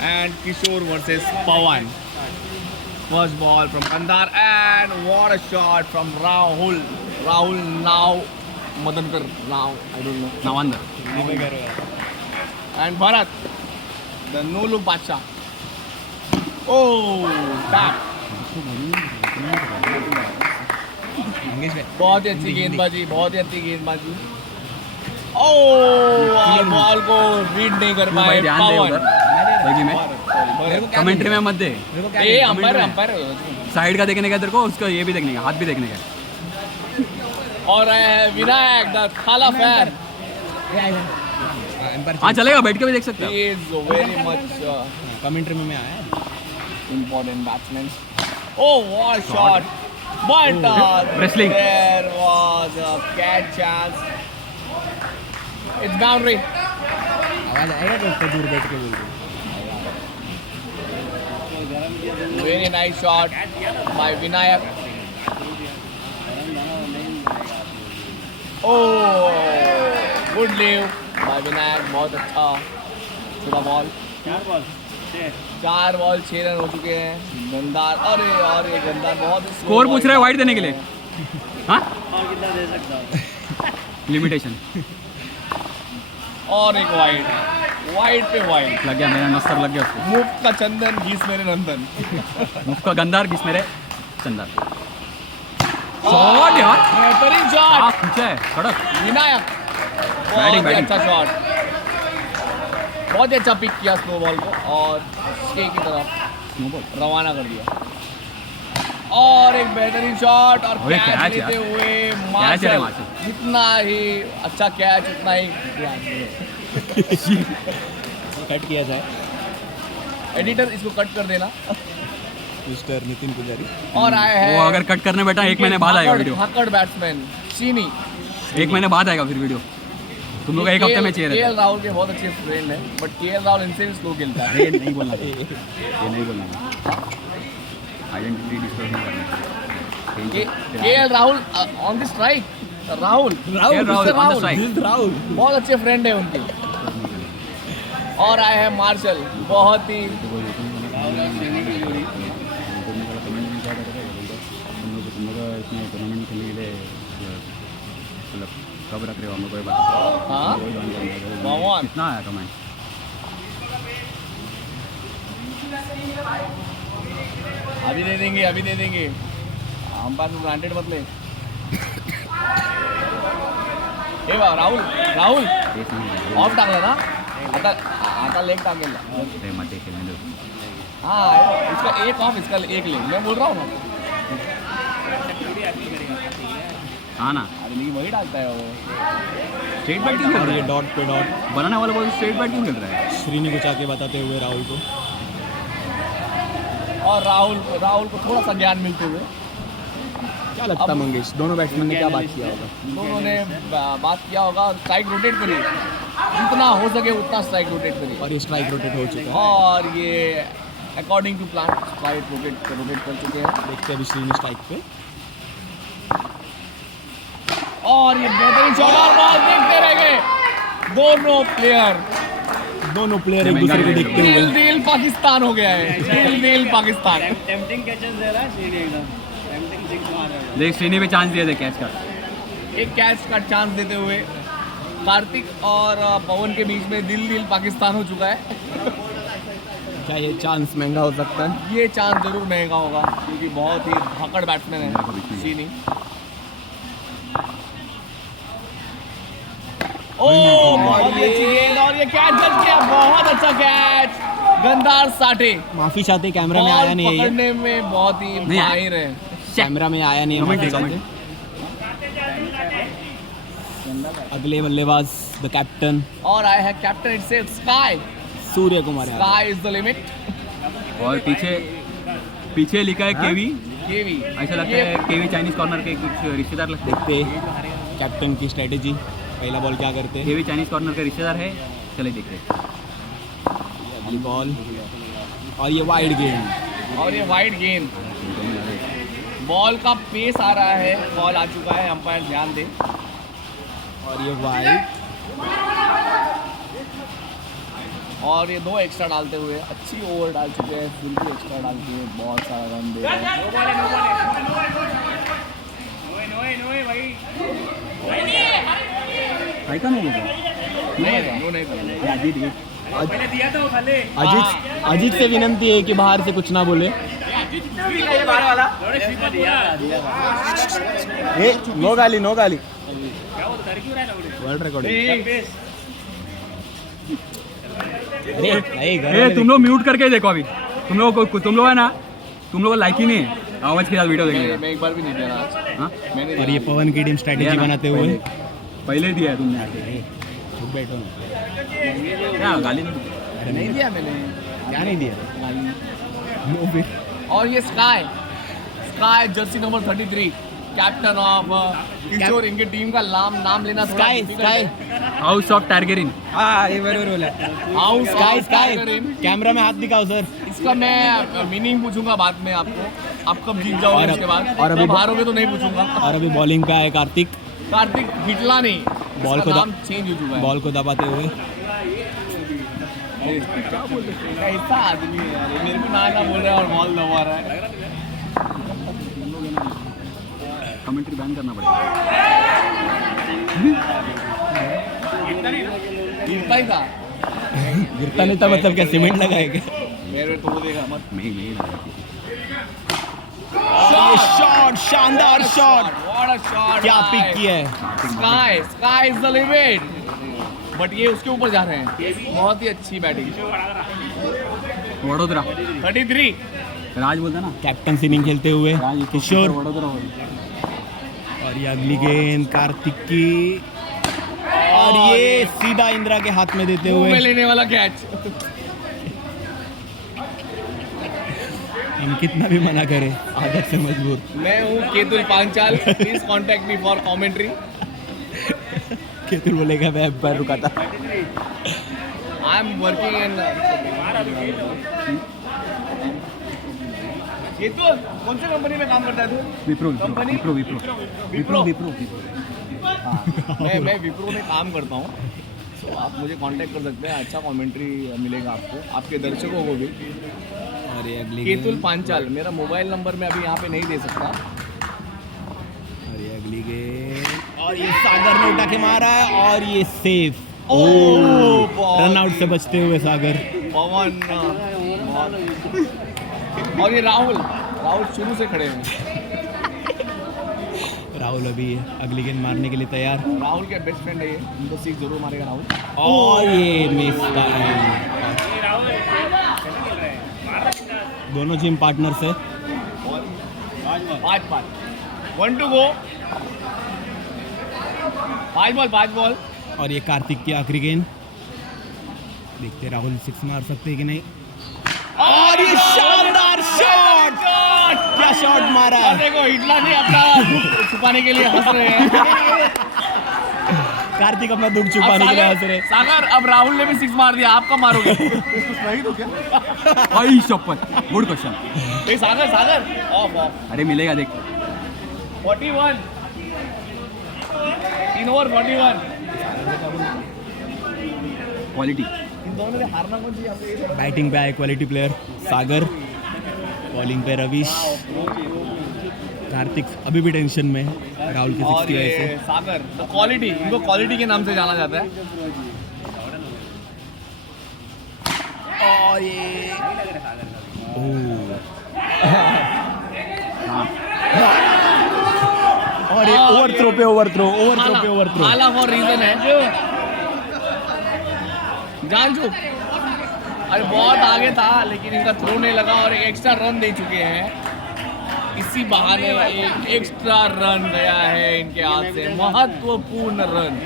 And Kishore versus Pawan. First ball from Kandar and what a shot from Rahul. Rahul now Madankar now I don't know. Navandar. And Bharat, the no look Badsha. Oh, tap. बहुत ही अच्छी गेंदबाजी, बहुत ही अच्छी गेंदबाजी. और ball को read नहीं कर पाए पवन. कमेंट्री में मत दे. ये अंपायर साइड का देखने का तेरे को, उसका ये भी देखने का, हाथ भी देखने का. और विनायक द थाला फैन. हाँ चलेगा, बैठ के भी देख सकते हो. He is very much commentary में आया important batsman. Oh, what a shot! But Wrestling. there was a catch chance. It's boundary. आवाज आएगा तो उसको दूर बैठ के बोल दो. Very nice shot by Vinayak. Oh, good leave by Vinayak. बहुत अच्छा छोटा बॉल. 4 बॉल 6 रन हो चुके हैं. गंदार, अरे गंदार बहुत स्कोर पूछ रहे हैं वाइड देने के लिए. हाँ लिमिटेशन. और एक वाइड पे वाइड. लग गया, मेरा नस्तर लग गया उसको. मुफ्त का चंदन घिस मेरे नंदन. मुफ्त का गंदार किस मेरे चंदर. शॉट यार, बेहतरीन शॉट. खींचा है सड़क. विनायक बहुत ही अच्छा शॉट. बहुत ही अच्छा पिक किया स्नो बॉल को और स्टे की तरफ रवाना कर दिया. और एक बेहतरीन शॉट और कैच लेते हुए मार्शल. जितना ही अच्छा कैच उतना ही कट किया जाए. एडिटर इसको कट कर देना. मिस्टर नितिन पुजारी. और आए हैं वो अगर कट करने बैठा 1 महीने बाद आएगा वीडियो. धाकड़ बैट्समैन चीनी. 1 महीने बाद आएगा फिर वीडियो. तुम लोग 1 हफ्ते में चाहिए. केएल राहुल के बहुत अच्छे फ्रेंड है, बट केएल राहुल इनसे भी स्लो खेलता है. ये नहीं बोलना, ये नहीं बोलना. आइडेंटिटी डिस्क्लोज नहीं करना. KL Rahul on the strike. Rahul बहुत अच्छे फ्रेंड है उनके. और आए हैं मार्शल. बहुत ही कब रख रहे हो हम लोग? हाँ भगवान कितना आया कमेंट? अभी दे देंगे. हम पास ब्रांडेड मत ले. हे बा राहुल ऑफ टाकला ना. आता लेग टाकेल. हाँ इसका एक ऑफ, इसका एक लेग. मैं बोल रहा हूँ ना. हाँ ना, अरे नहीं वही डालता है वो. स्ट्रेट बैट क्यों खेल रहा है? डॉट पे डॉट बनाने वाला बॉल स्ट्रेट बैट क्यों खेल रहा है? श्रीनी को जाके बताते हुए राहुल को. और राहुल को थोड़ा सा ज्ञान मिलते हुए. क्या लगता मंगेश, दोनों बैट्समैन ने क्या बात किया होगा? दोनों ने बात किया होगा. स्ट्राइक रोटेट करिए, जितना हो सके उतना स्ट्राइक रोटेट करिए. और ये स्ट्राइक रोटेट हो चुका है. और ये according to plan strike rotate कर चुके हैं. देखते हैं अभी श्रीनी स्ट्राइक पे. और ये बेहतरीन शॉट और बॉल देखते रह गए दोनों प्लेयर एक दूसरे को देखते हुए. दिल पाकिस्तान हो गया है. दिल पाकिस्तान. टेम्पटिंग कैचेस दे रहा है श्रीनी एकदम. टेम्पटिंग सिक्स मार रहा है. देख श्रीनी पे चांस दिया था कैच का. एक कैच का चांस देते हुए कार्तिक और पवन के बीच में दिल पाकिस्तान हो चुका है. क्या ये चांस महंगा हो सकता है? ये चांस जरूर महंगा होगा क्योंकि बहुत ही धाकड़ बैट्समैन है चीनी. बहुत ही अच्छी गेंद और ये कैच जज गया. बहुत अच्छा कैच. गंदार साठे माफी चाहते, कैमरा में आया नहीं है. पकड़ने में बहुत ही माहिर है. कैमरा में आया नहीं है. माफी चाहते. अगले बल्लेबाज द कैप्टन. और आए हैं captain itself sky. Surya Kumar. Sky is the limit. और पीछे लिखा है केवी. ऐसा लगता है केवी चाइनीज कॉर्नर के कुछ रिश्तेदार लगते हैं. देखते कैप्टन की स्ट्रेटेजी. पहला बॉल क्या करते हैं? केवी चाइनीज कॉर्नर का रिश्तेदार है. चले देखते हैं. अगली बॉल और ये वाइड गेंद. बॉल का पेस आ रहा है. बॉल आ चुका है. अंपायर ध्यान दे. और ये वाइड. और ये 2 एक्स्ट्रा डालते हुए अच्छी ओवर डाल चुके हैं, बिल्कुल एक्स्ट्रा डाल के बहुत सारा रन दे रहे हैं। ऐका नाही मुझे नहीं था, वो नहीं था। अजीत से विनंती है कि बाहर से कुछ ना बोले। नो गाली वर्ल्ड रिकॉर्डिंग। तुम लोग म्यूट करके देखो अभी। तुम लोग है ना, तुम लोग लाइक ही नहीं है आवाज के साथ वीडियो देखने का। मैं एक बार भी नहीं दिया ना आज। हाँ? मैंने और ये पवन की टीम स्ट्रैटेजी बनाते हुए पहले दिया है तुमने। चुप बैठो ना। क्या गाली नहीं नहीं दिया मैंने। क्या नहीं दिया? नो फिर और ये sky jersey number 33 captain of Kishor, इनके टीम का नाम लेना थोड़ा difficult है। House of Targaryen. ये बरोबर बोला। House sky of Targaryen. Camera में हाथ दिखाओ सर। इसका मैं मीनिंग पूछूंगा बाद में आपको। आप कब जीत जाओगे उसके बाद, और अभी कब हारोगे तो नहीं पूछूंगा। और अभी बॉलिंग पे है कार्तिक। कार्तिक हिटला नहीं, बॉल इसका को नाम चेंज हो चुका है। बॉल को दबाते हुए क्या बोल रहे हैं? कैसा आदमी है यार ये, मेरे को ना बोल रहा है और बॉल दबा रहा है। कमेंट्री बैन करना पड़ेगा। गिरता ही था गिरता नहीं था मतलब क्या सीमेंट लगाएगा? मेरे तो वो देखा मत। नहीं ये शॉट, शानदार शॉट, व्हाट अ शॉट। क्या पिक किया है। Sky is the limit, but ये उसके ऊपर जा रहे हैं। बहुत ही अच्छी बैटिंग। वडोदरा 33 राज बोलता ना, कैप्टन इनिंग खेलते हुए किशोर। वडोदरा और ये अगली गेंद कार्तिक की, और ये सीधा इंदिरा के हाथ में देते मुंह में हुए लेने वाला कैच। हम कितना भी मना करें आदत से मजबूर। मैं हूँ Ketul Panchal, please contact me for commentary. Ketul बोलेगा मैं पैर रुका था। I am working in Ketul. कौन सी कंपनी में काम करता है तू? विप्रो कंपनी? विप्रो विप्रो विप्रो? विप्रो मैं विप्रो में काम करता हूँ, तो आप मुझे कांटेक्ट कर सकते हैं। अच्छा कमेंट्री मिलेगा आपको, आपके दर्शकों को भी। और ये अगली केतुल गेंद, पांचाल मेरा मोबाइल नंबर मैं अभी यहाँ पे नहीं दे सकता। और ये अगली गेंद, और ये सागर ने उठा के मारा है, और ये सेफ। रन आउट से बचते हुए सागर। पवन और ये राहुल शुरू से खड़े हैं। राहुल अभी अगली गेंद मारने के लिए तैयार। राहुल के बेस्ट फ्रेंड है ये, इनको 6 जरूर मारेगा राहुल। और ये मिस टाइम। दोनों जिम पार्टनर से 5 1 to go। 5 बॉल। और ये कार्तिक की आखिरी गेंद, देखते राहुल 6 मार सकते हैं कि नहीं। और ये शानदार शॉट, क्या शॉट मारा और है। देखो हिटला नहीं अपना दुख छुपाने के लिए हंस रहे हैं। कार्तिक अपना दुख छुपाने के लिए हंस रहे। सागर अब राहुल ने भी 6 मार दिया, आप कब मारोगे? नहीं तो क्या? आई शपथ, गुड क्वेश्चन। सागर ऑफ अरे मिलेगा देख। 41 3 ओवर 41। क्वालिटी इन दोनों ने हारना कौन चाहिए? बैटिंग पे आए क्वालिटी प्लेयर सागर, बॉलिंग पे रविश। कार्तिक अभी भी टेंशन में है राहुल की 60 और की वजह ये से। सागर तो क्वालिटी, इनको क्वालिटी के नाम से जाना जाता है। और ये और ये ओवरथ्रो पे ओवरथ्रो हाला फॉर रीजन है जान चुक। अरे बहुत आगे था लेकिन इनका थ्रो नहीं लगा और एक एक्स्ट्रा रन दे चुके हैं। इसी बहाने एक एक्स्ट्रा रन गया है इनके हाथ से, महत्वपूर्ण रन।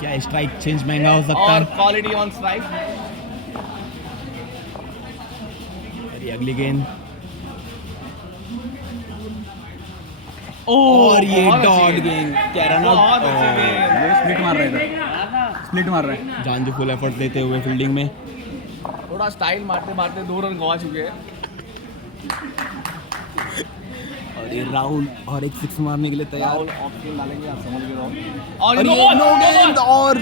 क्या स्ट्राइक चेंज महंगा हो सकता और है। Quality on strike. ये अगली गेंद, और ये बहुत अच्छी डॉट गेंद। गेंद, क्या रन बहुत आउट। अच्छी गेंद। ये स्प्लिट मार रहा है, स्प्लिट मार रहा है। जानजू फुल एफर्ट देते हुए फील्डिंग में। थोड़ा स्टाइल मारते मारते 2 रन गवा चुके हैं। और ये राहुल और एक सिक्स मारने के लिए तैयार। राहुल ऑफ स्पिन डालेंगे, आप समझ गए राहुल। और और ये नो गेंद और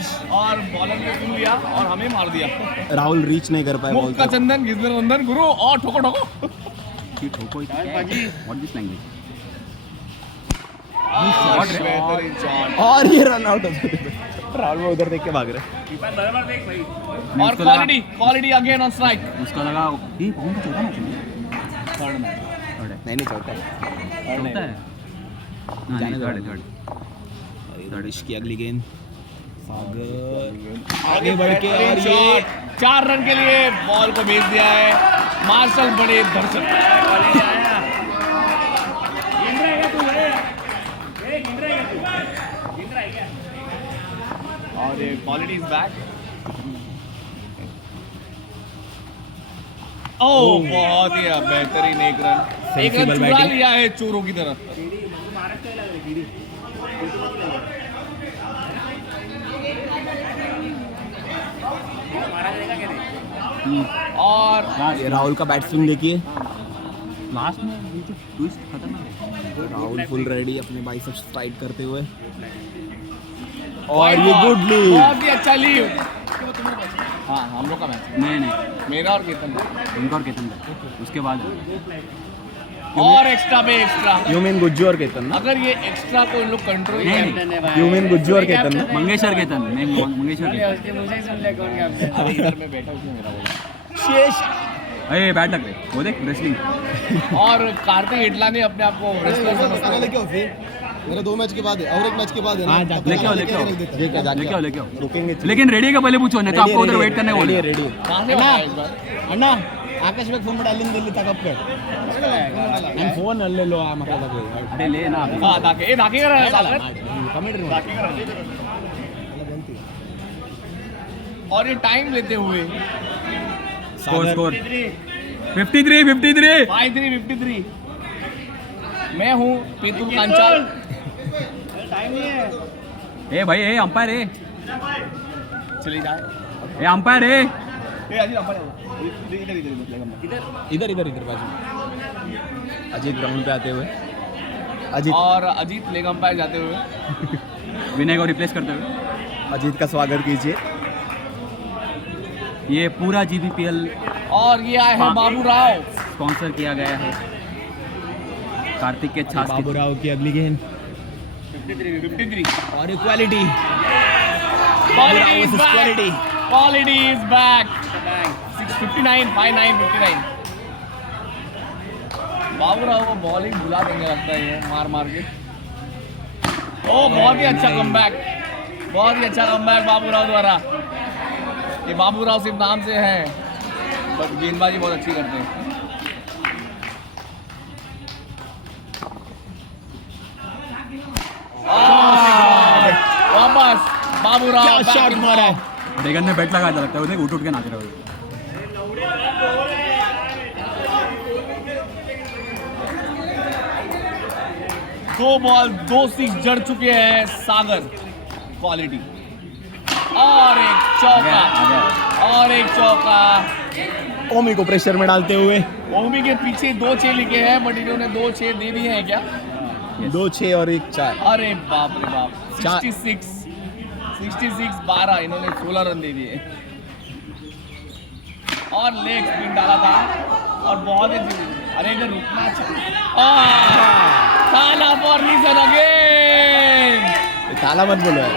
बॉलर ने सुन लिया और हमें मार दिया। राहुल रीच नहीं कर पाए बॉल मुख का चंदन घिसने नंदन गुरु और ठोको ठोको। ये ठोको व्हाट दिस लैंग्वेज। बेहतरीन शॉट और ये रन आउट हो जाते। राहुल वो उधर देख के भाग रहे। और क्वालिटी अगेन ऑन स्ट्राइक। उसको लगा ये कौन सा चौथा मैच थर्ड मैच नहीं चौथा है। होता है जाने दो। थर्ड इसकी अगली गेंद सागर आगे बढ़ के और ये 4 रन के लिए बॉल को भेज दिया है मार्शल बड़े दर्शक। और ये क्वालिटी इज बैक। ओह बहुत ही बेहतरीन एक रन Sensible चुरा batting. लिया है चोरों की तरह। और ये राहुल का बैट स्विंग देखिए। लास्ट में ये जो ट्विस्ट खतरनाक है। राहुल फुल रेडी अपने बाइसेप्स टाइट करते हुए और ये गुड लीव। बहुत ही अच्छा लीव। हाँ हम लोग का मैच नहीं मेरा और केतन का। इनका और केतन का उसके बाद और एक्स्ट्रा पे एक्स्ट्रा। यू मीन गुज्जू और केतन ना? अगर ये एक्स्ट्रा को इन लोग कंट्रोल नहीं, यू मीन गुज्जू और केतन ना? मंगेशर केतन नहीं मंगेशर केतन। उसके मुझे ही सुन ले कौन क्या अरे इधर में बैठा हूँ मेरा बोला। शेष अरे बैट लग गए वो देख रेसलिंग। और कार्तिक हिटला ने अपने आप को wrestler समझता है। लेके आओ फिर मेरा 2 मैच के बाद है और एक मैच के बाद है ना। हाँ, जाते लेके आओ लेके आओ लेके आओ। लेके आओ रुकेंगे लेकिन रेडी का पहले पूछो नहीं तो आपको उधर वेट करने बोले। रेडी कहाँ से आया इस बार? अण्णा आकाश में फोन पडालिंग दिल्ली तक अपकड फोन ले लो आम्हाला अरे ले ना अभी। हाँ धाके धाके कर रहा है सागर। कमेंट धाके कर रहा है। और ये टाइम लेते हुए स्कोर 53 53 मैं हूँ पीतुल कांचाल। टाइम नहीं है। ए भाई ए अंपायर ए चली जाए अंपायर ए अजीत इधर इधर इधर बाजू अजीत ग्राउंड पे आते हुए अजीत और अजीत लेग अंपायर जाते हुए विनय को रिप्लेस करते हुए अजीत का स्वागत कीजिए। ये पूरा GBPL और ये आए हैं बाबू राव। स्पॉन्सर किया गया है कार्तिक के छाछ बाबू राव की अगली गेंद 53 और quality Quality is versus back. quality. Quality is back. 659 59 Babu Rao को बॉलिंग भुला देंगे लगता है ये मार मार के। ओ बहुत ही अच्छा कमबैक। बहुत ही अच्छा कमबैक बाबू राव द्वारा। ये बाबू राव सिर्फ नाम से है बट गेंदबाजी बहुत अच्छी करते हैं। वापस बाबू राव क्या back शॉट in मारा form. है। रेगन ने बैट लगा लगता है वो देख उठ के नाच रहा है। दो बॉल 2 सिक्स जड़ चुके हैं सागर। क्वालिटी और एक चौका और एक चौका। ओमी को प्रेशर में डालते हुए ओमी के पीछे 2 6 लिखे हैं बट इन्होंने 2 6 दे दिए हैं क्या? 2 6 और 1 4 अरे बाप रे बाप। 66 12 इन्होंने 16 रन दे दिए और लेग स्पिन डाला था और बहुत ही अरे इधर रुकना चाहिए। ताला फॉर लीजन अगेन। ताला मत बोलो यार।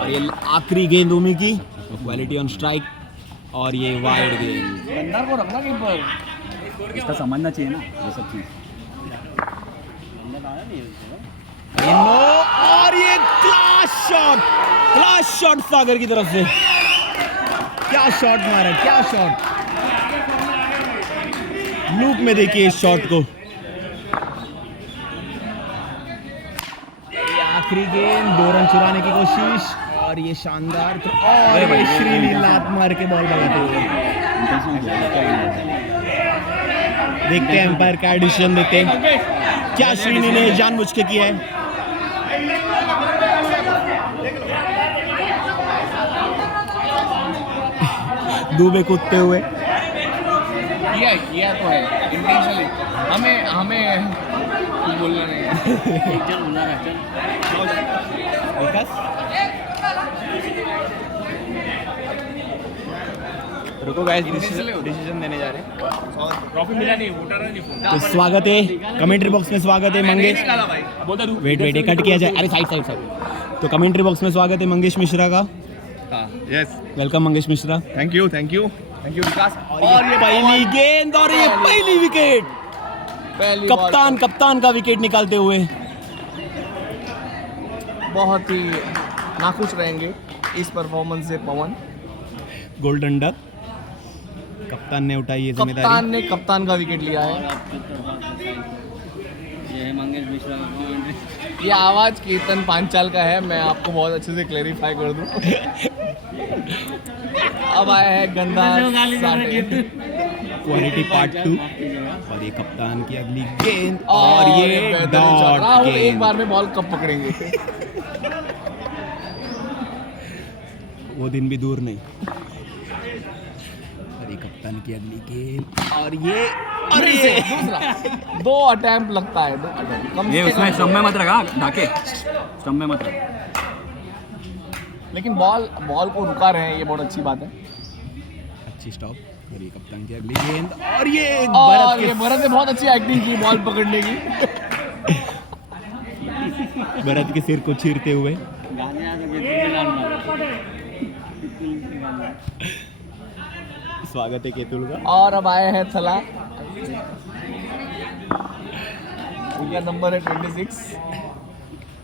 और ये आखिरी गेंद ओमी की क्वालिटी ऑन स्ट्राइक और ये वाइड गेंद। गंदार को रखना कीपर। इसका समझना चाहिए ना ये सब चीज। और ये क्लास शॉट सागर की तरफ से। क्या शॉट मारा, क्या शॉट। लूप में देखिए इस शॉट को। ये आखिरी गेंद 2 रन चुराने की कोशिश और ये शानदार और ये श्रीनी लात मार के बॉल भगाते हुए। देखते हैं एम्पायर क्या डिसीजन देते हैं। क्या श्रीनी ने जानबूझ के किया है। दुबे कूदते हुए। किया तो है इंटेंशनली। हमें कुछ बोलना नहीं है। चल बोला ना चल विकास रुको गाइस, डिसीजन देने जा रहे हैं। ट्रॉफी मिला नहीं, वोटर नहीं। तो स्वागत है कमेंट्री बॉक्स में, स्वागत है मंगेश। बोलता तू। वेट ये कट किया जाए। अरे साइड। तो कमेंट्री बॉक्स में स्वागत है मंगेश मिश्रा का। Yes, welcome Mangesh Mishra. Thank you Vikas. और ये पहली गेंद और ये पहली विकेट। पहली बॉल कप्तान का विकेट निकालते हुए बहुत ही नाखुश रहेंगे इस परफॉर्मेंस से पवन। गोल्डन डक कप्तान ने उठाई ये जिम्मेदारी। कप्तान का विकेट लिया है। ये है मंगेश मिश्रा का कमेंट्री। ये आवाज केतन पांचाल का है, मैं आपको बहुत अच्छे से क्लेरिफाई कर दूं। अब आया है गंदा साटे। क्वालिटी पार्ट 2 और ये कप्तान की अगली गेंद और ये राहुल डॉट एक गेंद। बार में बॉल कब पकड़ेंगे? वो दिन भी दूर नहीं। और ये कप्तान की अगली गेंद और ये अरे दूसरा 2 अटेम्प्ट लगता है, 2 अटेम्प्ट कम ये से उसमें कम। स्टंप में मत रखा ढाके, स्टंप में मत रखा। लेकिन बॉल को रुका रहे हैं, ये बहुत अच्छी बात है। अच्छी स्टॉप। और ये कप्तान की अगली गेंद और ये और ये भरत ने बहुत अच्छी एक्टिंग की बॉल पकड़ने की। भरत के सिर को चीरते हुए। गाने आ तो बिल्कुल लाल मार स्वागत है केतुल का। और अब आए हैं थला, उनका नंबर है 26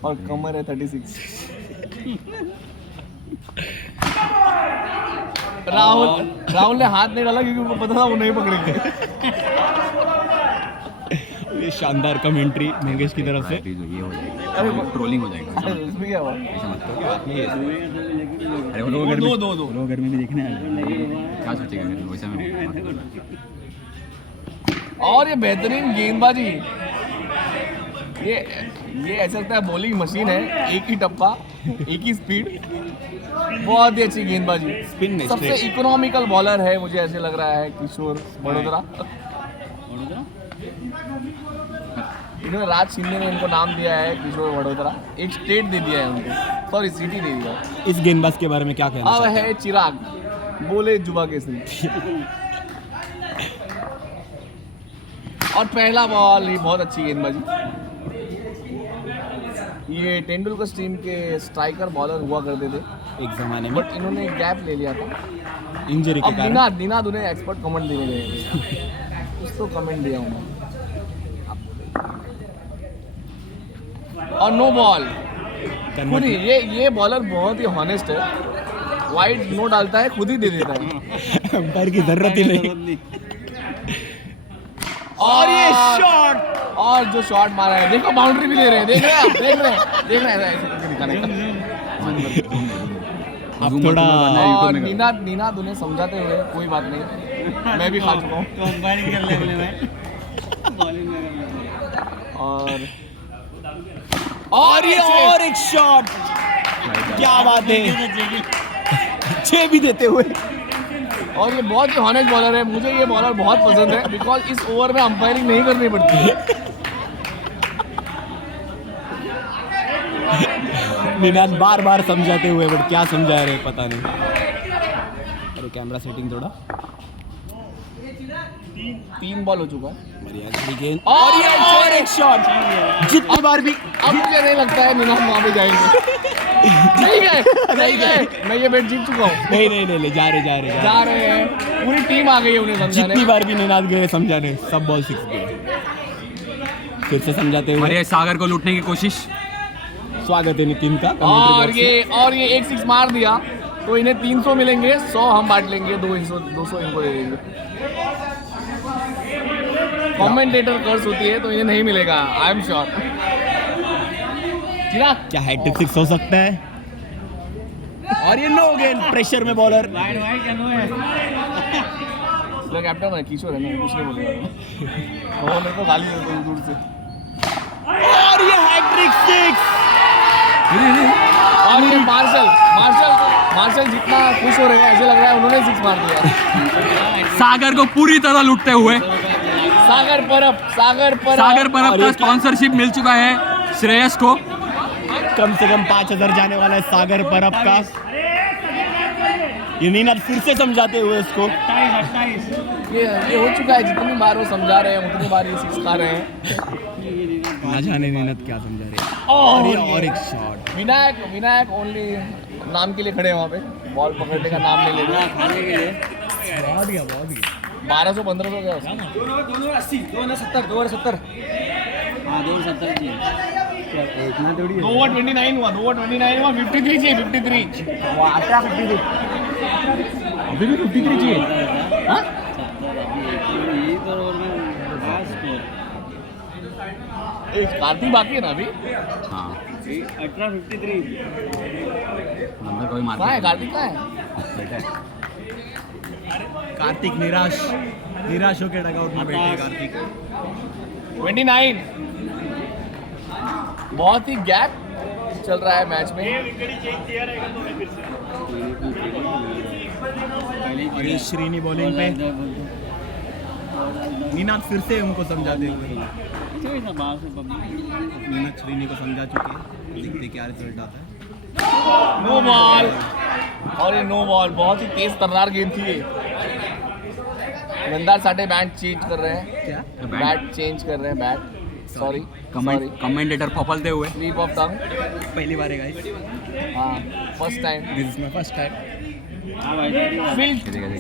और कमर है 36। राहुल ने हाथ नहीं डाला क्योंकि उनको पता था वो नहीं पकड़ेंगे। ये शानदार कमेंट्री मंगेश की तरफ से। ये हो जाएगा, ट्रोलिंग हो जाएगा। इसमें क्या हुआ? ऐसा मत करो। अरे वो लोग दो। लोग घर में भी देखने आए, क्या सोचेगा मेरे वैसा में। और ये बेहतरीन गेंदबाजी, ये ऐसा लगता है बॉलिंग मशीन है। एक ही टप्पा, एक ही स्पीड, बहुत ही अच्छी गेंदबाजी। स्पिन में सबसे straight। इकोनॉमिकल बॉलर है मुझे ऐसे लग रहा है किशोर वडोदरा। इन्होंने राज शिंदे ने इनको नाम दिया है किशोर वडोदरा, एक स्टेट दे दिया है उनको, सॉरी सिटी दे दिया। इस गेंदबाज के बारे में क्या कहना अब चाहते हैं? है चिराग, बोले जुबा केसरी। और पहला बॉल ही बहुत अच्छी गेंदबाजी। ये तेंदुलकर टीम के स्ट्राइकर बॉलर हुआ करते थे, एक जमाने में बट इन्होंने गैप ले लिया था। इंजरी के अब कारण। दिनाद उन्हें एक्सपर्ट कमेंट देने गए, कुछ तो कमेंट दिया उन्होंने। और नो बॉल खुद ही, ये बॉलर बहुत ही हॉनेस्ट है, वाइड नो डालता है, खुद ही दे देता है। अंपायर की जरूरत ही नहीं। और ये शॉट, और जो शॉट मारा है, देखो बाउंड्री भी ले रहे हैं, देख रहे हैं ऐसे करके दिखाने का। अब थोड़ा और नीनाद उन्हें समझाते हुए, कोई बात नहीं, मैं भी खा चुका हूँ। कंबाइन कर ले बोले भाई बॉलिंग में और ये और एक शॉट, क्या बात है, 6 भी देते हुए। और ये बहुत ही हॉनेस्ट बॉलर है, मुझे ये बॉलर बहुत पसंद है बिकॉज इस ओवर में अंपायरिंग नहीं करनी पड़ती है। निनाद बार समझाते हुए, बट क्या समझा रहे पता नहीं। अरे कैमरा सेटिंग थोड़ा। 3 बॉल हो चुका है। मर्यादा की गेंद और ये और एक शॉट। जितनी बार भी अब मुझे नहीं लगता है नीनाद वहाँ पे जाएंगे। नहीं गए, मैं ये बेट जीत चुका हूँ। नहीं जा रहे जा रहे हैं, पूरी टीम आ गई है उन्हें समझाने। जितनी बार भी निनाद गए समझाने, सब बॉल 6 गए। फिर से समझाते और हुए ये सागर को लूटने की कोशिश। स्वागत है नितिन का। और ये एक 6 मार दिया तो इन्हें 300 मिलेंगे, 100 हम बांट लेंगे, 200 इनको दे देंगे। कमेंटेटर कर्स होती है तो इन्हें नहीं मिलेगा, आई एम श्योर। क्या हैट्रिक 6 हो सकता है? और ये नो गेंद, प्रेशर में बॉलर। वाइड का नो है कैप्टन है किशोर है ना, कुछ नहीं बोलेगा उन्होंने तो गाली देते दूर से। और ये हैट्रिक 6। और ये मार्शल ऑफिशियल जितना खुश हो रहे हैं ऐसे लग रहा है उन्होंने 6 मार दिया। सागर को पूरी तरह लूटते हुए सागर परब का स्पॉन्सरशिप मिल चुका है श्रेयस को। कम से कम 5,000 जाने वाला है सागर परब का। ये नीना फिर से समझाते हुए इसको। ये हो चुका है, जितनी बार वो समझा रहे हैं उतनी बार ये 6 खा रहे हैं। ना जाने नीनत क्या समझा रहे हैं। और एक शॉट। विनायक ओनली नाम के लिए खड़े हैं वहाँ पे, बॉल पकड़ने का नाम नहीं ले रहे। खाने के लिए बहुत गया 1200-1500 गया उसका। 270 हाँ 270 की इतना थोड़ी 2 ओवर 29 हुआ 53 चाहिए 53। अभी भी 53 चाहिए। हाँ? यही तो ओवर में लास्ट कार्तिक बाकी है ना अभी। हाँ 18-53 नंबर कोई मार कहाँ है कार्तिक, कहाँ है? कार्तिक निराश होकर डगआउट में बैठे कार्तिक। 29। बहुत ही गैप चल रहा है मैच में। और ये श्रीनी बॉलिंग पे नीनाथ फिर से उनको समझाते हुए। नीनाथ श्रीनी को समझा चुके हैं, देखते क्या रिजल्ट आता है। नो बॉल, और ये नो बॉल बहुत ही तेज तर्रार गेंद थी ये। गंदार साटे बैट चेंज कर रहे हैं। क्या बैट चेंज कर रहे हैं, बैट सॉरी कमेंटेटर फफलते हुए। Sleep of tongue. पहली बार है गाइस, हाँ first time. This is my first time.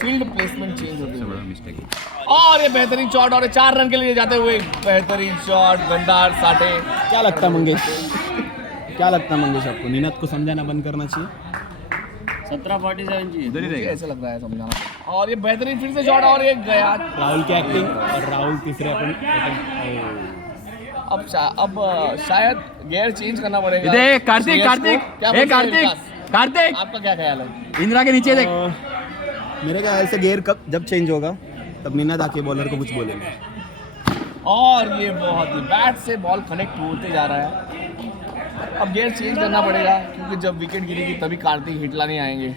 Field placement change होती है। मिस्टेक और ये बेहतरीन शॉट, और 4 रन के लिए जाते हुए बेहतरीन शॉट गंदार साटे। क्या लगता है मंगेश, आपको नीनाथ को समझाना बंद करना चाहिए? 17-47 उधर ही मुझे रहेगा। ऐसा लग रहा है समझाना। और ये बेहतरीन फिर से शॉट, और ये गया। राहुल की एक्टिंग, और राहुल तीसरे अब शायद गेयर चेंज करना पड़ेगा। देख कार्तिक श्रेयस को। कार्तिक क्या ए बोलते हैं कार्तिक विकास? कार्तिक आपका क्या ख्याल है? इंदिरा के नीचे देख। मेरे ख्याल से गेयर कब जब चेंज होगा तब नीनाथ आके बॉलर को कुछ बोलेंगे। और ये बहुत ही बैट से बॉल कनेक्ट होते जा रहा है। अब गेयर चेंज करना पड़ेगा क्योंकि जब विकेट गिरेगी तभी कार्तिक हिटलानी आएंगे।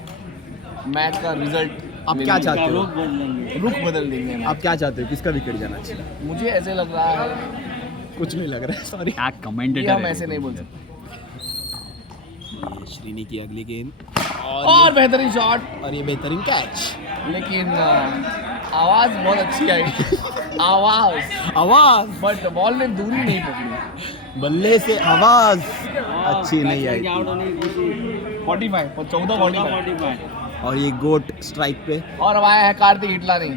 मैच का रिजल्ट आप क्या चाहते हो? रुख बदल देंगे। आप क्या चाहते हो, किसका विकेट जाना चाहिए? मुझे ऐसे लग रहा है, कुछ नहीं लग रहा है, सॉरी। क्या ये कमेंटेटर हम ऐसे नहीं बोल सकते। ये श्रीनी की अगली गेंद, और बेहतरीन शॉट, और ये बेहतरीन कैच। लेकिन आवाज बहुत अच्छी आई। आवाज बट बॉल ने दूरी नहीं पकड़ी। बल्ले से आवाज अच्छी नहीं आई आउट थी। होने की कोशिश 14-45। और ये गोट स्ट्राइक पे और अब आया है कार्तिक हिटलानी।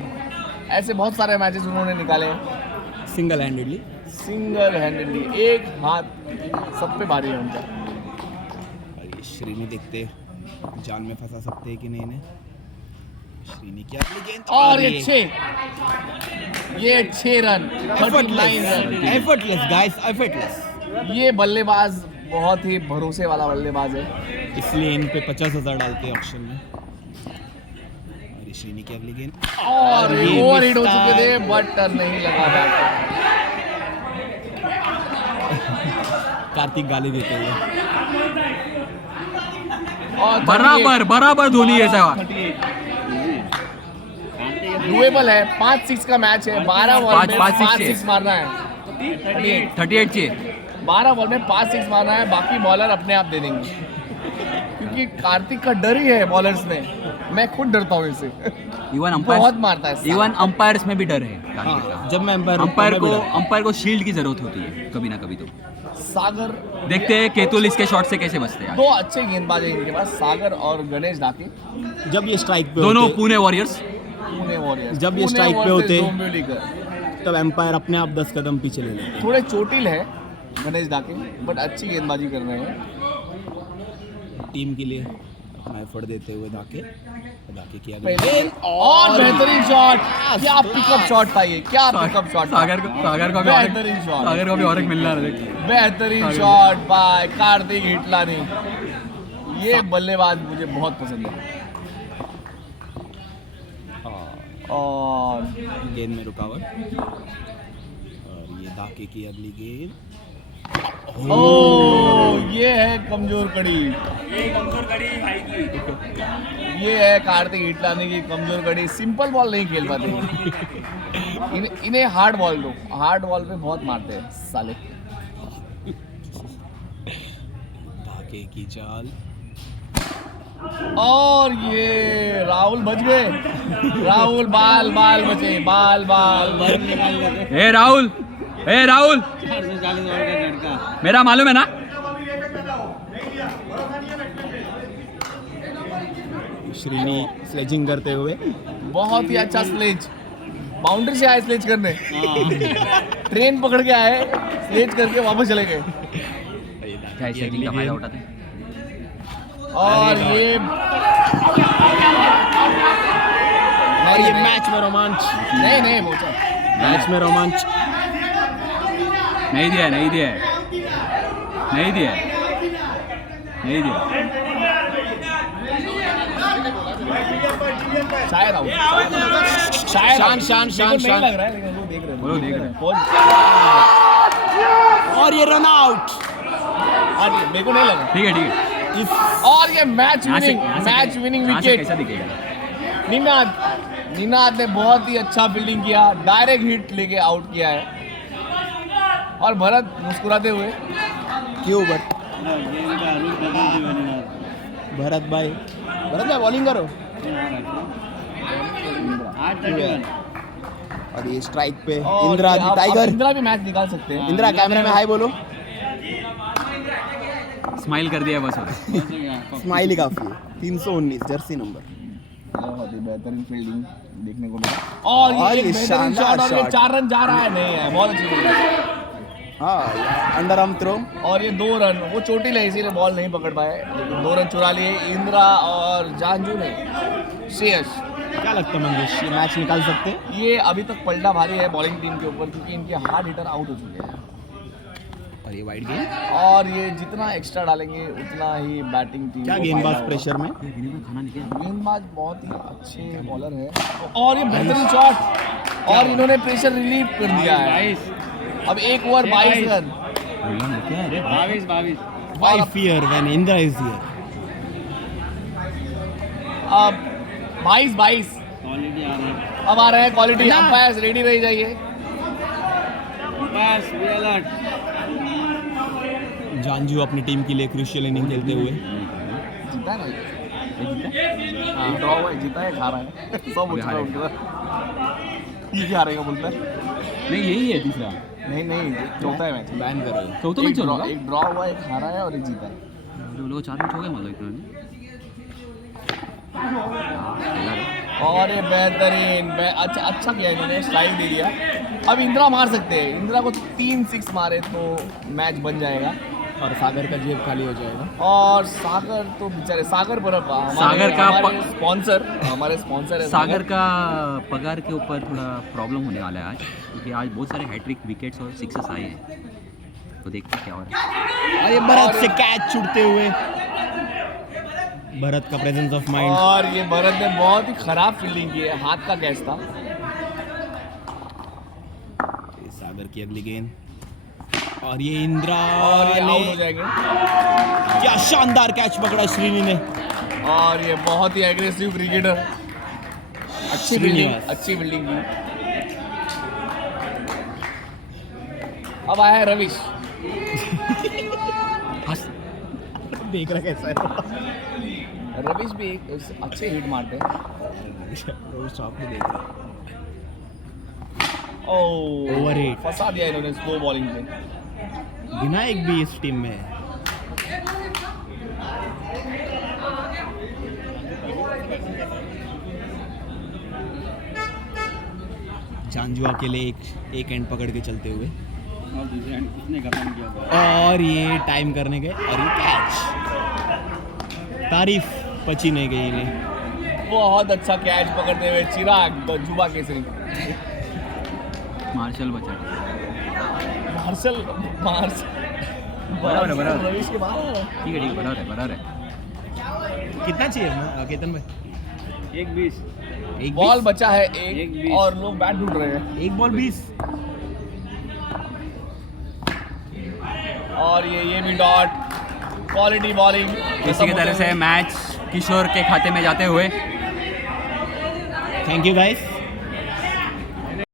ऐसे बहुत सारे मैचेस उन्होंने निकाले सिंगल हैंडेडली। सिंगल हैंडेडली, एक हाथ सब पे भारी है उनका। और ये श्रीनी देखते जान में फंसा सकते हैं कि नहीं इन्हें। श्रीनी की अगली गेंद, और ये 6 run, 39 run. Effortless guys, effortless. ये बल्लेबाज बहुत ही भरोसे वाला बल्लेबाज है। इसलिए इन पे 50,000 डालते हैं ऑप्शन में। और ये श्रीनी की अगली गेंद, और ये ओवर हिट हो मिस्टर। चुके थे बट नहीं लगा बैट पर। कार्तिक गाली देते हुए। और बराबर धोनी ऐसा। डुएबल है, 5-6 का मैच है। 12 बॉल में 5-6 मारना है। 38 चाहिए। 12 बॉल में 5-6 मारना है, बाकी बॉलर अपने आप दे देंगे। क्योंकि कार्तिक का डर ही है बॉलर्स में। मैं खुद डरता हूँ इससे। इवन बहुत मारता है। इवन अंपायर्स में भी डर है कार्तिक का। जब मैं अंपायर को शील्ड की जरूरत होती है कभी ना कभी। तो सागर देखते हैं केतुल इसके शॉट से कैसे बचते हैं। 2 अच्छे गेंदबाज हैं इनके पास, सागर और गणेश डाके। जब ये स्ट्राइक पे दोनों होते, पुणे वॉरियर्स। पुणे वॉरियर्स जब ये strike पे होते, होते तब एम्पायर अपने आप 10 कदम पीछे ले लेते। थोड़े चोटिल है गणेश डाके, बट अच्छी गेंदबाजी कर रहे हैं। टीम के लिए अपना एफर्ट देते हुए धाके की अगली पहले गेंद, और बेहतरीन शॉट। क्या पिकअप शॉट था ये, क्या पिकअप शॉट था। सागर को भी बेहतरीन शॉट, सागर को भी और एक मिलना है। बेहतरीन शॉट बाय कार्तिक हिटलानी। ये बल्लेबाज मुझे बहुत पसंद है। और गेंद में रुकावट। और ये धाके की अगली गेंद, ओ ये है कमजोर कड़ी। ये है कार्तिक हिटलानी की कमजोर कड़ी, सिंपल बॉल नहीं खेल पाते। इन्हें हार्ड बॉल दो, हार्ड बॉल पे बहुत मारते हैं साले। धाके की चाल और ये राहुल बच गए। राहुल बाल बाल बचे, बाल बाल। ए राहुल, ए राहुल, 440 ओवर का झटका। मेरा मालूम है ना। श्रीनी स्लेजिंग करते हुए बहुत ही अच्छा स्लेज, बाउंड्री से आए स्लेज करने। ट्रेन पकड़ के आए, स्लेज करके वापस चले गए। क्या इस सेटिंग का फायदा उठाते हैं? और ये मैच में रोमांच, नहीं मोचा, मैच में रोमांच। नहीं दिया, नहीं दिया, नहीं दिया, नहीं दिया। शायद आउट, शान शान लग रहा है, लेकिन वो देख रहे हैं। वो लोग देख रहे हैं। और ये रन आउट। मेरे को नहीं लगा। ठीक है, ठीक है। और ये मैच यहाँ से- विनिंग, यहाँ से- मैच विनिंग यहाँ से विकेट। कैसा दिखेगा? निनाद ने बहुत ही अच्छा फील्डिंग किया, डायरेक्ट हिट लेके आउट किया है। और भरत मुस्कुराते हुए क्यों बट ये इनका रूल बदल दिया मैंने। भरत भाई बॉलिंग करो। 831। और ये स्ट्राइक पे और इंदिरा अब टाइगर। इंदिरा भी मैच निकाल सकते हैं। इंदिरा कैमरे में हाय बोलो। स्माइल कर दिया बस। स्माइल ही काफी है। 319 जर्सी नंबर। बहुत ही बेहतरीन फील्डिंग देखने को मिला। और और ये ये एक बेहतरीन शानदार शॉट, और ये शॉट। 4 रन जा रहा है, नहीं है, बहुत अच्छी फील्डिंग। हाँ अंडर आर्म थ्रो। और ये 2 रन, वो चोटिल है इसीलिए बॉल नहीं पकड़ पाए, लेकिन 2 रन चुरा लिए इंदिरा और जानजू ने। श्रेयस, क्या लगता है मंगेश, ये मैच निकाल सकते हैं? ये अभी तक पलटा भारी है बॉलिंग टीम के ऊपर, क्योंकि इनके हार्ड हिटर आउट हो चुके हैं। और ये वाइड गेंद। और ये जितना एक्स्ट्रा डालेंगे उतना ही बैटिंग टीम क्या को गेंदबाज फायदा होगा। प्रेशर में। गेंदबाज बहुत ही अच्छे बॉलर है। और ये बेहतरीन शॉट, और इन्होंने प्रेशर रिलीव कर दिया है। 22 अब 1 over 22 run. 22 Why fear when Indra is here? अब 22 क्वालिटी आ रही है। अब आ रहा है क्वालिटी। अंपायर्स रेडी रह जाइए। बस बी अलर्ट। जानजू अपनी टीम के लिए क्रूशियल इनिंग खेलते हुए। जीता है ना हाँ, ड्रॉ हुआ है, जीता है, खा रहा है। सब उठ रहा है उनके पास। ये हारेगा बोलता है। नहीं, यही है तीसरा। नहीं, चौथा है मैच। बैन करो। चौथा मैच चल रहा है। एक ड्रॉ हुआ, एक हारा है और एक जीता है। लोग 4 मैच हो गए मतलब इतना। और ये बेहतरीन अच्छा किया इन्होंने, स्ट्राइक दे दिया। अब इंदिरा मार सकते हैं, इंदिरा को 3 6 मारे तो मैच बन जाएगा और सागर का जेब खाली हो जाएगा। और सागर तो बेचारे, सागर पर सागर का हमारे स्पॉन्सर है सागर का पगार के ऊपर थोड़ा प्रॉब्लम होने वाला है आज, क्योंकि आज बहुत सारे हैट्रिक विकेट्स और सिक्सेस आए हैं, तो देखते हैं क्या हो रहा है। और ये भरत से कैच छूटते हुए। भरत का प्रेजेंस ऑफ माइंड। और ये भरत ने बहुत ही खराब फील्डिंग की है, हाथ का कैच था। सागर की अगली गेंद। और ये इंदिरा और ये ने आउट हो जाएंगे। क्या शानदार कैच पकड़ा श्रीनी ने। और ये बहुत ही एग्रेसिव क्रिकेटर, अच्छी फील्डिंग की। अब आया है रविश। देख रहा कैसा है। रविश भी एक अच्छे हिट मारते हैं। रोज शॉप में देख रहा है। ओवरहिट फंसा दिया इन्होंने स्लो बॉलिंग पे। विनायक भी इस टीम में है। जानजू अकेले एक एंड पकड़ के चलते हुए। और दूसरे एंड किसने खत्म किया था? और ये टाइम करने गए और ये कैच। तारीफ पची नहीं गई इन्हें। बहुत अच्छा कैच पकड़ते हुए चिराग जुबा केसरी। मार्शल बचा। मार्शल बराबर है। रविश के बाद ठीक है, बराबर है। कितना चाहिए केतन भाई? 1-20। एक बॉल बचा है एक एक बीस। और लोग बैट ढूंढ रहे हैं। एक बॉल 20। और ये भी डॉट। क्वालिटी बॉलिंग इसी की तरह से मैच किशोर के खाते में जाते हुए थैंक यू गाइस